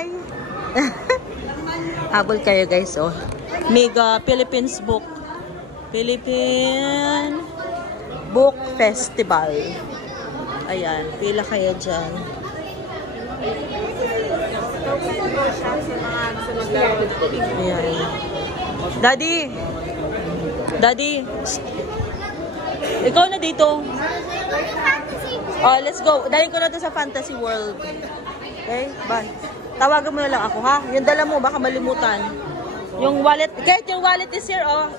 Hi! Habol kayo guys, oh. Mega Philippines Book. Philippine Book Festival. Ayan, pila kayo dyan. Ayan. Daddy! Daddy! Ikaw na dito. Oh, let's go. Dahil ko na to sa Fantasy World. Okay? Ban. Tawagan mo na lang ako, ha? Yung dala mo, baka malimutan. Yung wallet. Kahit yung wallet is here, oh.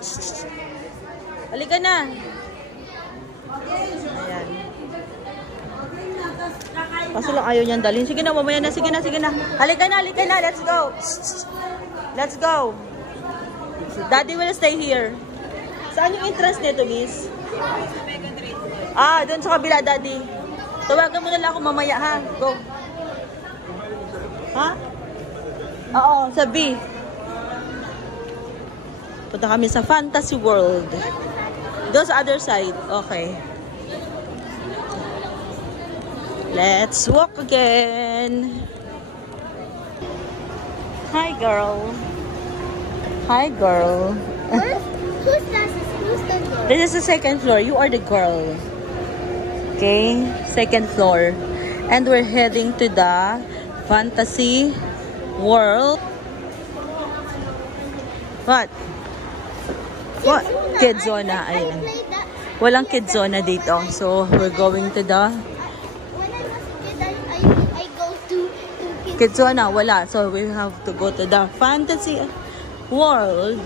Halika na. Ayan. Kaso lang ayaw niyang dalhin. Sige na, mamaya na. Sige na, sige na. Halika na, halika na. Let's go. Let's go. Daddy will stay here. Saan yung entrance nito, miss? Ah, doon sa kabila, Daddy. Tawagan mo na lang ako mamaya, ha? Go. Ha? Oo, sa B. Punta kami sa Fantasy World. Doon sa other side. Okay. Let's walk again. Hi, girl. Hi, girl. Who's that? Who's the girl? This is the second floor. You are the girl. Okay? Second floor. And we're heading to the Fantasy World. What? What? Kidzona. Ayan. Walang Kidzona dito. So, we're going to the When I was a kid, I go to Kidzona. Wala. So, we have to go to the Fantasy World.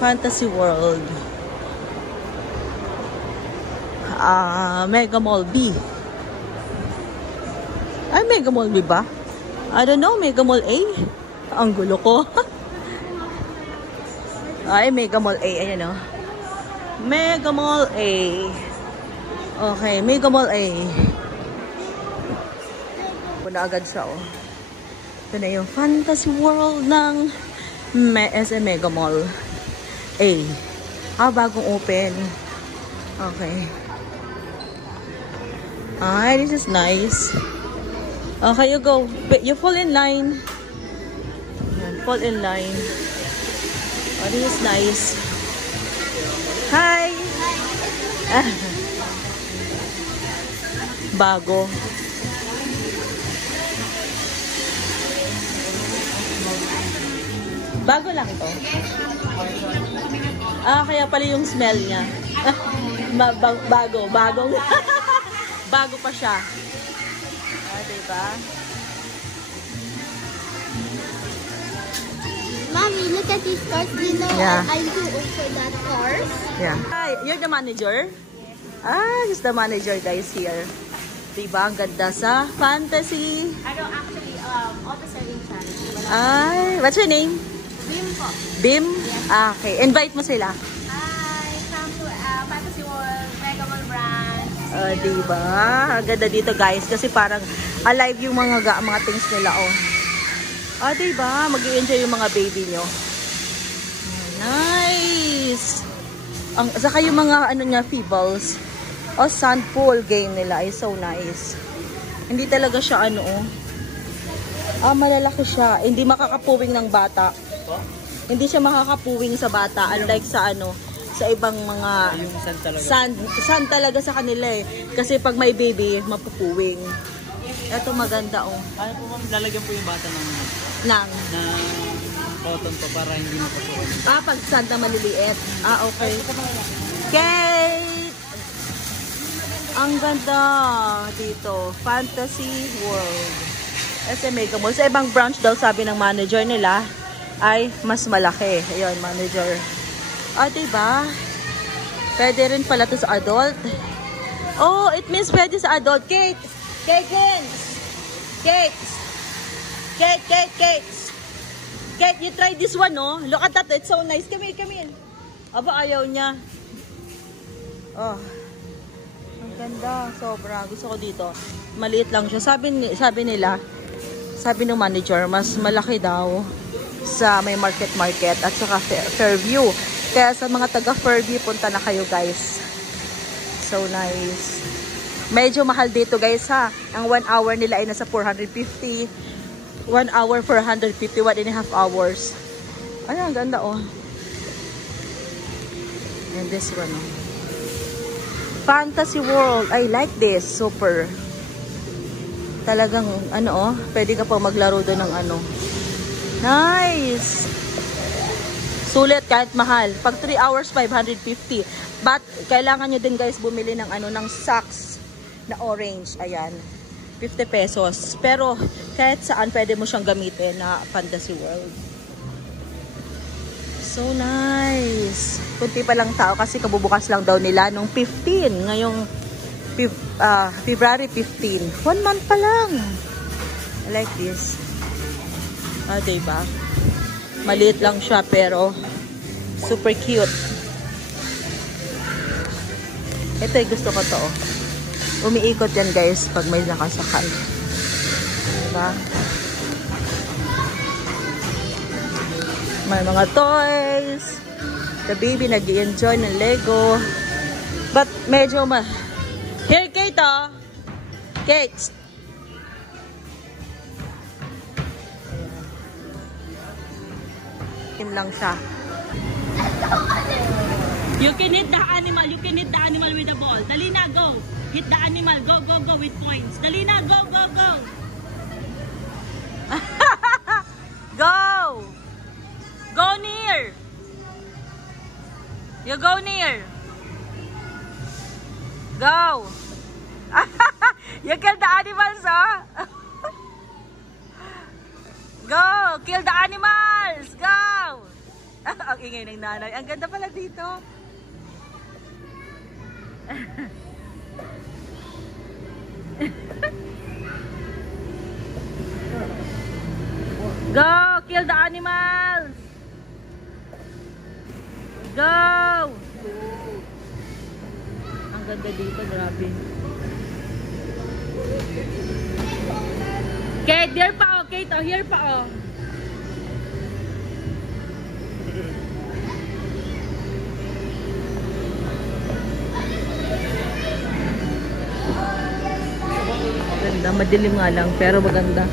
Fantasy World. Mega Mall B. Ay, Mega Mall B ba? I don't know, Mega Mall A. Ang gulo ko. Ay, Mega Mall A. Ayan o. Mega Mall A. Okay, Mega Mall A. Puna agad siya o. Ito na yung Fantasy World ng SM Mega Mall A. Bagong open. Okay. Ay, this is nice. Okay, you go. You fall in line. Yan, fall in line. Oh, this is nice. Hi! Bago. Bago lang ito. Kaya pala yung smell niya. Bago. Bagong. Bago pa siya. Diba? Mommy, look at these cars. Do you know Yeah. I'm too old for that cars? Yeah. Hi, you're the manager? He's the manager guys here. Diba? Ang ganda sa Fantasy. I don't actually, officer in charge. Ay, what's your name? Bim po. Bim? Okay. Invite mo sila. Hi, come to Fantasy World, Mega Mall branch. Diba? Ang ganda dito guys. Kasi parang alive yung mga things nila. Oh. Diba? Mag-i-enjoy yung mga baby nyo. Nice! Saka yung mga feebles. Sand pool game nila ay so nice. Hindi talaga siya malalaki siya. Hindi makakapuwing ng bata. Hindi siya makakapuwing sa bata. Unlike sa sa ibang mga sand talaga sa kanila eh. Kasi pag may baby, mapupuwing. Ito maganda Ano po ma'am, lalagyan po yung bata ng cotton po para hindi mapasukan. pag sand na maliliit. Okay. Kate! Ang ganda dito. Fantasy World. SM Mega Mall. Sa ibang branch daw, sabi ng manager nila, ay mas malaki. Ayun, manager. Diba? Pwede rin pala to sa adult. Oh, it means pwede sa adult. Kate! Kate! Kate, you try this one, no? Look at that. It's so nice. Come here. Aba, ayaw niya. Oh. Ang ganda. Sobra. Gusto ko dito. Maliit lang siya. Sabi ng manager, mas malaki daw sa may market at saka Fairview. Kaya sa mga taga Fairview, punta na kayo guys. So nice. Medyo mahal dito guys ha. Ang 1 hour nila ay nasa 450. 1 hour 450, 1.5 hours. Ay, ang ganda oh. And this one oh. Fantasy World. I like this. Super. Talagang ano oh. Pwede ka pa maglaro doon ng ano. Nice. Sulit kahit mahal. Pag 3 hours, 550. But, kailangan nyo din guys bumili ng ano, ng socks na orange. Ayan. 50 pesos. Pero, kahit saan pwede mo siyang gamitin na Fantasy World. So nice. Kunti pa lang tao kasi kabubukas lang daw nila nung 15. Ngayong February 15. 1 month pa lang. I like this. Ah, diba? Maliit lang siya pero super cute. Ito ay gusto ko to. Oh. Umiikot yan guys pag may nakasakay. Diba? May mga toys. The baby nag-i-enjoy ng Lego. But medyo Here, Kate oh. Kate. Lang siya. You can hit the animal. You can hit the animal with the ball. Dali na, go. Hit the animal. Go, go, go with points. Dali na, go, go, go. Go. Go near. You go near. Go. You kill the animals, oh. Go! Kill the animals! Go! Ang ingay ng nanay. Ang ganda pala dito. Go! Kill the animals! Go! Ang ganda dito. Grabe. Kate, here pa oh. Kate, oh. Here pa oh. Ganda. Madilim nga lang. Pero maganda.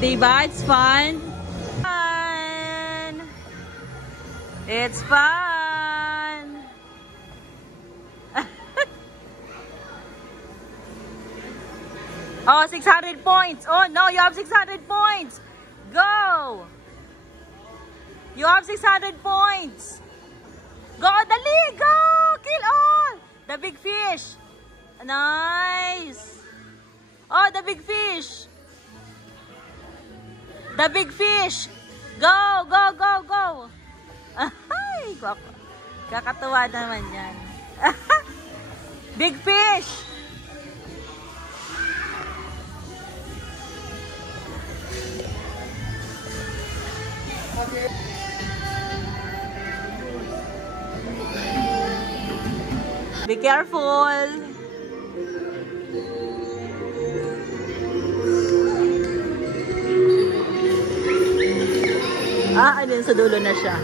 Diba? It's fun. Fun. It's fun. Oh, 600 points. Oh, no, you have 600 points. Go. You have 600 points. Go, dali, go. Kill all. The big fish. Nice. Oh, the big fish. The big fish! Go! Go! Go! Go! Ay! Kakatuwa naman yan. Big fish! Be careful! Ah, ayun sa dulo na siya.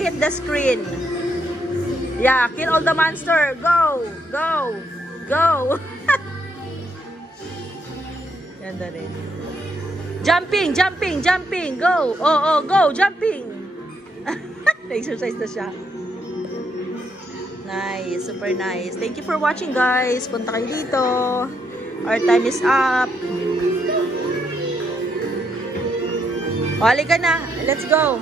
Hit the screen. Yeah, kill all the monster. Go! Go! Go! Yan na rin. Jumping! Jumping! Jumping! Go! Oh, oh, go! Jumping! Exercise na siya. Nice, super nice. Thank you for watching guys. Punta kayo dito. Our time is up. O, halika na. Let's go.